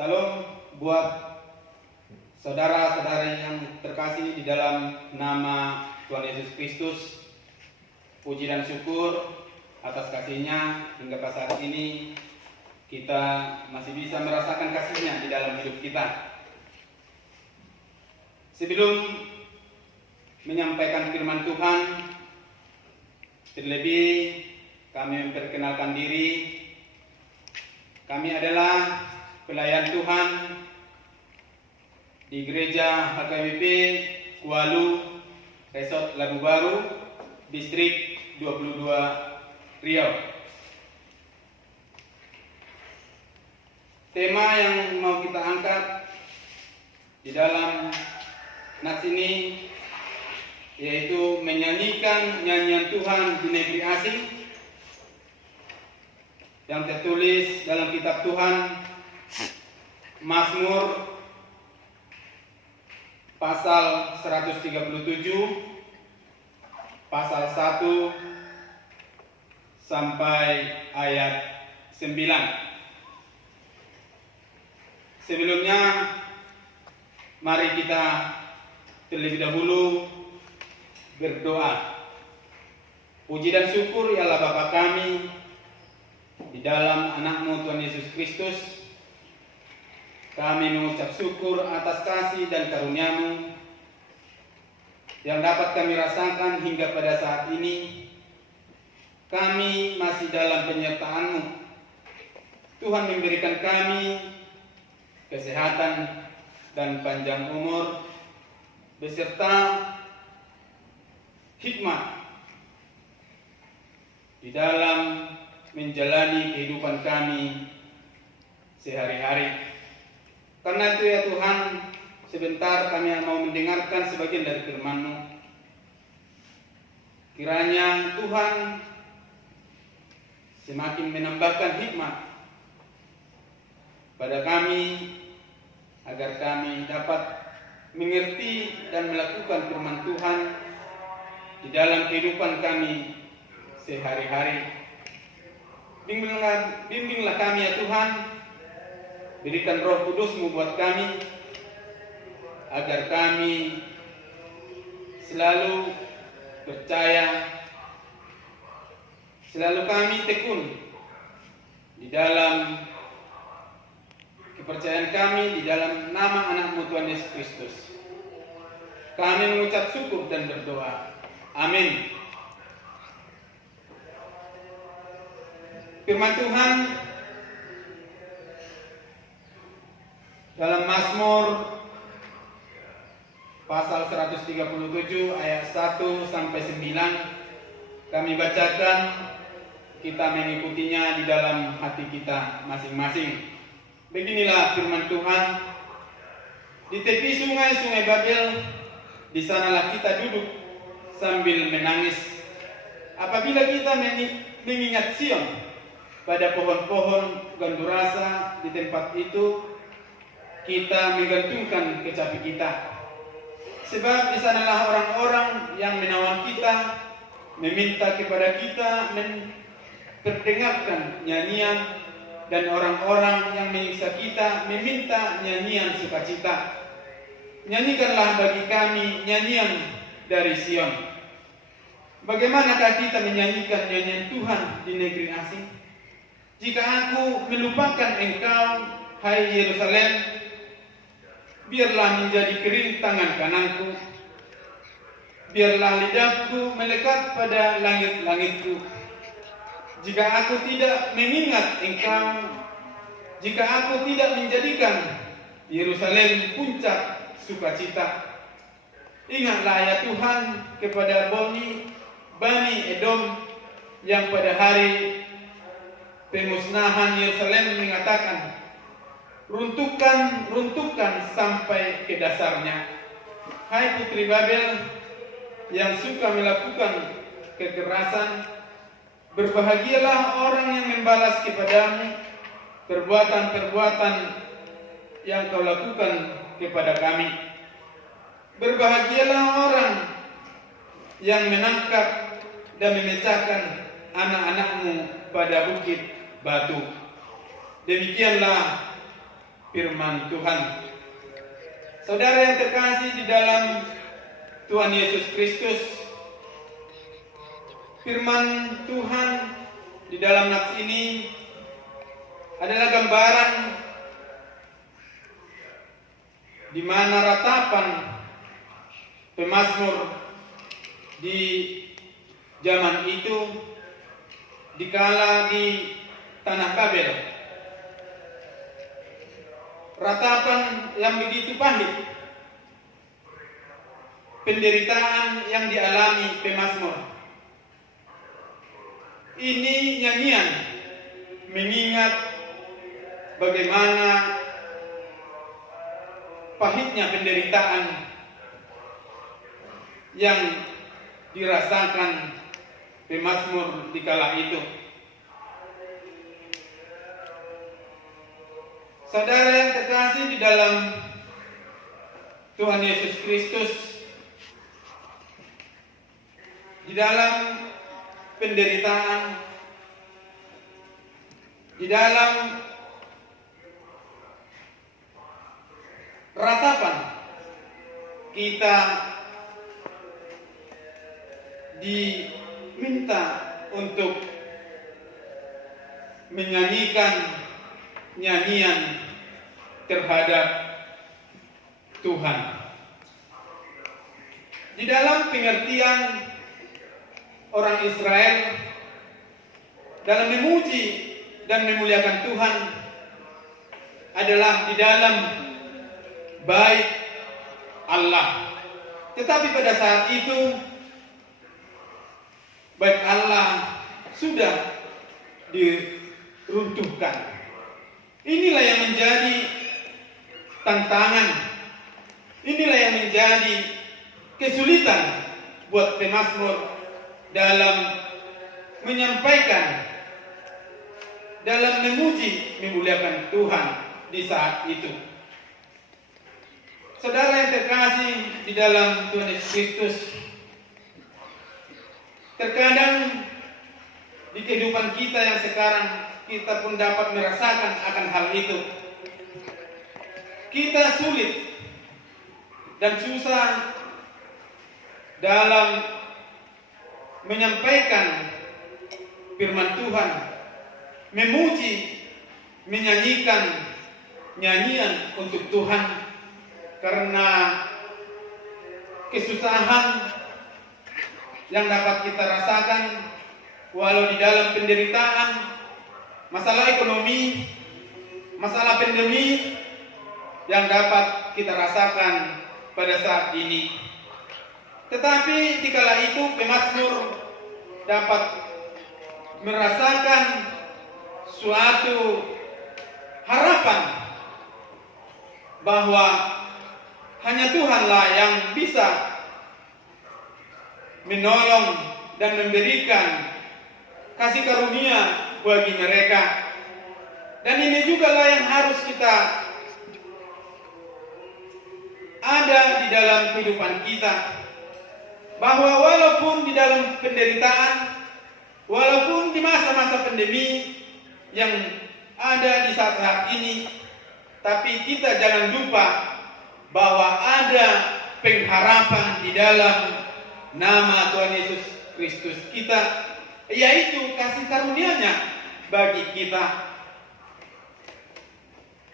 Salam buat saudara-saudari yang terkasih di dalam nama Tuhan Yesus Kristus. Puji dan syukur atas kasih-Nya hingga pas saat ini kita masih bisa merasakan kasih-Nya di dalam hidup kita. Sebelum menyampaikan firman Tuhan, terlebih kami memperkenalkan diri. Kami adalah pelayan Tuhan di Gereja HKBP Kualu, Resort Labu Baru, Distrik 22 Riau. Tema yang mau kita angkat di dalam nats ini yaitu menyanyikan nyanyian Tuhan di negeri asing, yang tertulis dalam kitab Tuhan Mazmur pasal 137 pasal 1 sampai ayat 9. Sebelumnya mari kita terlebih dahulu berdoa. Puji dan syukur ya Allah Bapa kami di dalam anak-Mu Tuhan Yesus Kristus. Kami mengucap syukur atas kasih dan karunia-Mu yang dapat kami rasakan hingga pada saat ini. Kami masih dalam penyertaan-Mu. Tuhan memberikan kami kesehatan dan panjang umur beserta hikmat di dalam menjalani kehidupan kami sehari-hari. Karena itu ya Tuhan, sebentar kami mau mendengarkan sebagian dari firman-Mu. Kiranya Tuhan semakin menambahkan hikmat pada kami, agar kami dapat mengerti dan melakukan firman Tuhan di dalam kehidupan kami sehari-hari. Bimbinglah kami ya Tuhan, berikan Roh Kudus-Mu buat kami, agar kami selalu percaya, selalu kami tekun di dalam kepercayaan kami di dalam nama anak-Mu Tuhan Yesus Kristus. Kami mengucap syukur dan berdoa. Amin. Firman Tuhan dalam Mazmur pasal 137 ayat 1 sampai 9 kami bacakan, kita mengikutinya di dalam hati kita masing-masing. Beginilah firman Tuhan. Di tepi sungai-sungai Babel, di sanalah kita duduk sambil menangis. Apabila kita mengingat Sion, pada pohon-pohon gandurasa di tempat itu kita menggantungkan kecapi kita. Sebab di sanalah orang-orang yang menawan kita, meminta kepada kita memperdengarkan nyanyian, dan orang-orang yang menyiksa kita meminta nyanyian sukacita. Nyanyikanlah bagi kami nyanyian dari Sion. Bagaimanakah kita menyanyikan nyanyian Tuhan di negeri asing? Jika aku melupakan Engkau, hai Yerusalem, biarlah menjadi kering tangan kananku. Biarlah lidahku melekat pada langit-langitku. Jika aku tidak mengingat Engkau, jika aku tidak menjadikan Yerusalem puncak sukacita. Ingatlah ya Tuhan kepada Bani Edom yang pada hari pemusnahan Yerusalem mengatakan, runtuhkan sampai ke dasarnya. Hai putri Babel yang suka melakukan kekerasan, berbahagialah orang yang membalas kepadamu perbuatan-perbuatan yang kau lakukan kepada kami. Berbahagialah orang yang menangkap dan memecahkan anak-anakmu pada bukit batu. Demikianlah firman Tuhan. Saudara yang terkasih di dalam Tuhan Yesus Kristus, firman Tuhan di dalam nats ini adalah gambaran di mana ratapan pemazmur di zaman itu dikala di tanah Babel. Ratapan yang begitu pahit, penderitaan yang dialami pemazmur. Ini nyanyian mengingat bagaimana pahitnya penderitaan yang dirasakan pemazmur di kala itu. Saudara yang terkasih di dalam Tuhan Yesus Kristus, di dalam penderitaan, di dalam ratapan, kita diminta untuk menyanyikan nyanyian terhadap Tuhan. Di dalam pengertian orang Israel dalam memuji dan memuliakan Tuhan adalah di dalam bait Allah. Tetapi pada saat itu bait Allah sudah diruntuhkan. Inilah yang menjadi tantangan, inilah yang menjadi kesulitan buat pemazmur dalam menyampaikan, dalam memuji, memuliakan Tuhan di saat itu. Saudara yang terkasih di dalam Tuhan Yesus Kristus, terkadang di kehidupan kita yang sekarang kita pun dapat merasakan akan hal itu. Kita sulit dan susah dalam menyampaikan firman Tuhan, memuji, menyanyikan nyanyian untuk Tuhan, karena kesusahan yang dapat kita rasakan walau di dalam penderitaan, masalah ekonomi, masalah pandemi yang dapat kita rasakan pada saat ini. Tetapi di kala itu pemazmur dapat merasakan suatu harapan bahwa hanya Tuhanlah yang bisa menolong dan memberikan kasih karunia bagi mereka. Dan ini juga lah yang harus kita ada di dalam kehidupan kita, bahwa walaupun di dalam penderitaan, walaupun di masa-masa pandemi yang ada di saat-saat ini, tapi kita jangan lupa bahwa ada pengharapan di dalam nama Tuhan Yesus Kristus kita, yaitu kasih karunia-Nya bagi kita.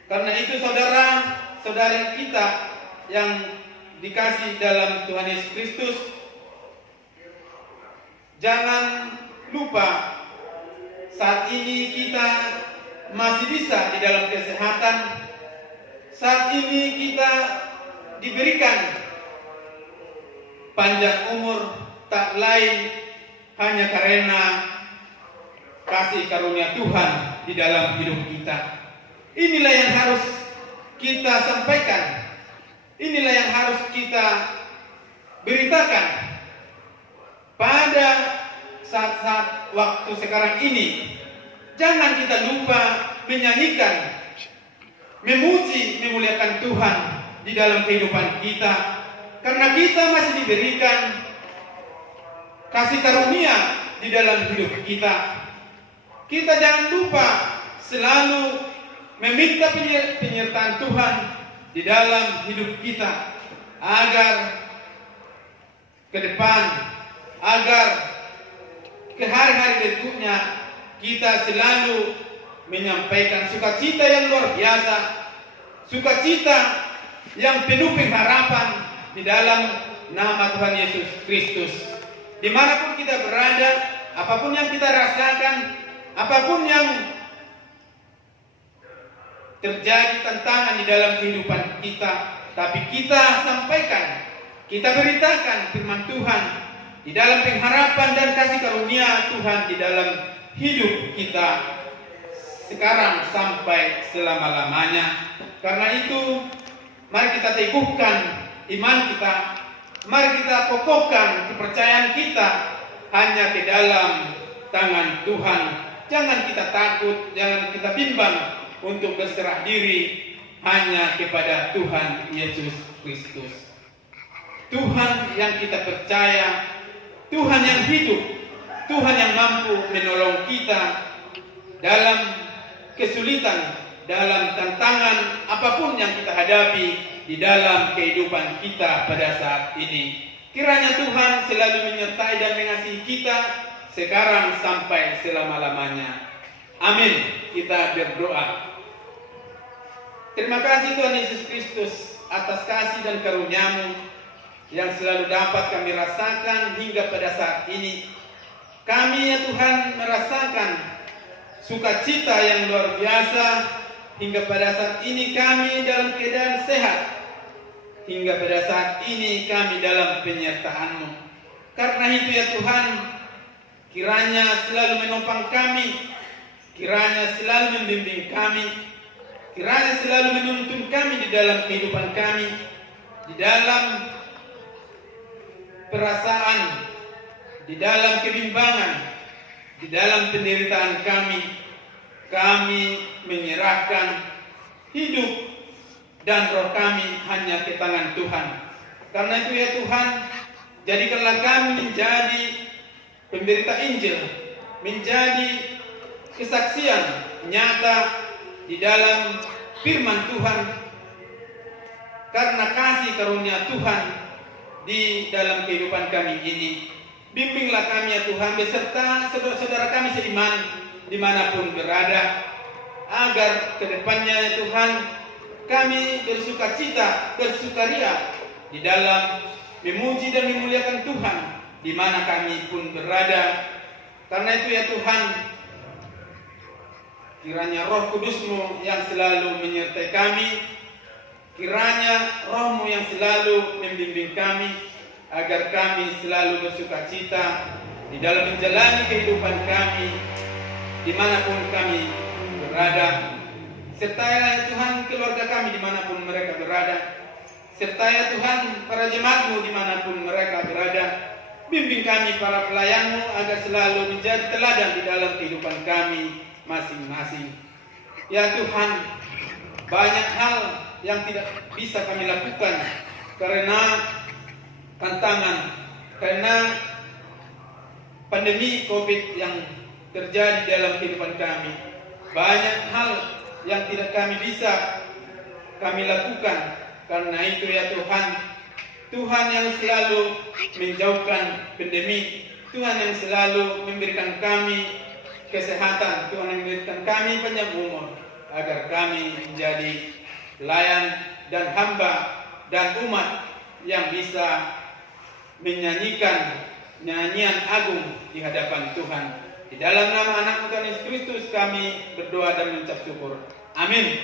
Karena itu saudara-saudari kita yang dikasih dalam Tuhan Yesus Kristus, jangan lupa saat ini kita masih bisa di dalam kesehatan. Saat ini kita diberikan panjang umur tak lain hanya karena kasih karunia Tuhan di dalam hidup kita. Inilah yang harus kita sampaikan. Inilah yang harus kita beritakan pada saat-saat waktu sekarang ini. Jangan kita lupa menyanyikan, memuji, memuliakan Tuhan di dalam kehidupan kita, karena kita masih diberikan kasih karunia di dalam hidup kita. Kita jangan lupa selalu meminta penyertaan Tuhan di dalam hidup kita, agar ke depan, agar ke hari-hari berikutnya kita selalu menyampaikan sukacita yang luar biasa, sukacita yang penuh pengharapan di dalam nama Tuhan Yesus Kristus. Dimanapun kita berada, apapun yang kita rasakan, apapun yang terjadi tantangan di dalam kehidupan kita, tapi kita sampaikan, kita beritakan firman Tuhan di dalam pengharapan dan kasih karunia Tuhan di dalam hidup kita sekarang sampai selama-lamanya. Karena itu, mari kita teguhkan iman kita, mari kita kokohkan kepercayaan kita hanya ke dalam tangan Tuhan. Jangan kita takut, jangan kita bimbang untuk berserah diri hanya kepada Tuhan Yesus Kristus. Tuhan yang kita percaya, Tuhan yang hidup, Tuhan yang mampu menolong kita dalam kesulitan, dalam tantangan apapun yang kita hadapi di dalam kehidupan kita pada saat ini. Kiranya Tuhan selalu menyertai dan mengasihi kita sekarang sampai selama-lamanya. Amin. Kita berdoa. Terima kasih Tuhan Yesus Kristus atas kasih dan karunia-Mu yang selalu dapat kami rasakan hingga pada saat ini. Kami ya Tuhan merasakan sukacita yang luar biasa hingga pada saat ini kami dalam keadaan sehat. Hingga pada saat ini kami dalam penyertaan-Mu. Karena itu ya Tuhan, kiranya selalu menopang kami, kiranya selalu membimbing kami, kiranya selalu menuntun kami di dalam kehidupan kami, di dalam perasaan, di dalam kebimbangan, di dalam penderitaan kami. Kami menyerahkan hidup dan roh kami hanya ke tangan Tuhan. Karena itu ya Tuhan, jadikanlah kami menjadi pemberita Injil, menjadi kesaksian nyata di dalam firman Tuhan, karena kasih karunia Tuhan di dalam kehidupan kami ini. Bimbinglah kami ya Tuhan beserta saudara-saudara kami seiman dimanapun berada, agar kedepannya ya Tuhan kami bersukacita, bersukaria di dalam memuji dan memuliakan Tuhan di mana kami pun berada. Karena itu ya Tuhan, kiranya Roh Kudus-Mu yang selalu menyertai kami, kiranya Roh-Mu yang selalu membimbing kami, agar kami selalu bersukacita di dalam menjalani kehidupan kami dimanapun kami berada. Sertailah ya Tuhan keluarga kami dimanapun mereka berada. Sertai ya Tuhan para jemaat-Mu dimanapun mereka berada. Bimbing kami para pelayan-Mu agar selalu menjadi teladan di dalam kehidupan kami masing-masing. Ya Tuhan, banyak hal yang tidak bisa kami lakukan karena tantangan, karena pandemi COVID yang terjadi dalam kehidupan kami. Banyak hal yang tidak kami bisa kami lakukan. Karena itu ya Tuhan, Tuhan yang selalu menjauhkan pandemi, Tuhan yang selalu memberikan kami kesehatan, Tuhan yang memberikan kami panjang umur, agar kami menjadi pelayan dan hamba dan umat yang bisa menyanyikan nyanyian agung di hadapan Tuhan. Di dalam nama anak Tuhan Yesus Kristus kami berdoa dan mengucap syukur. Amin.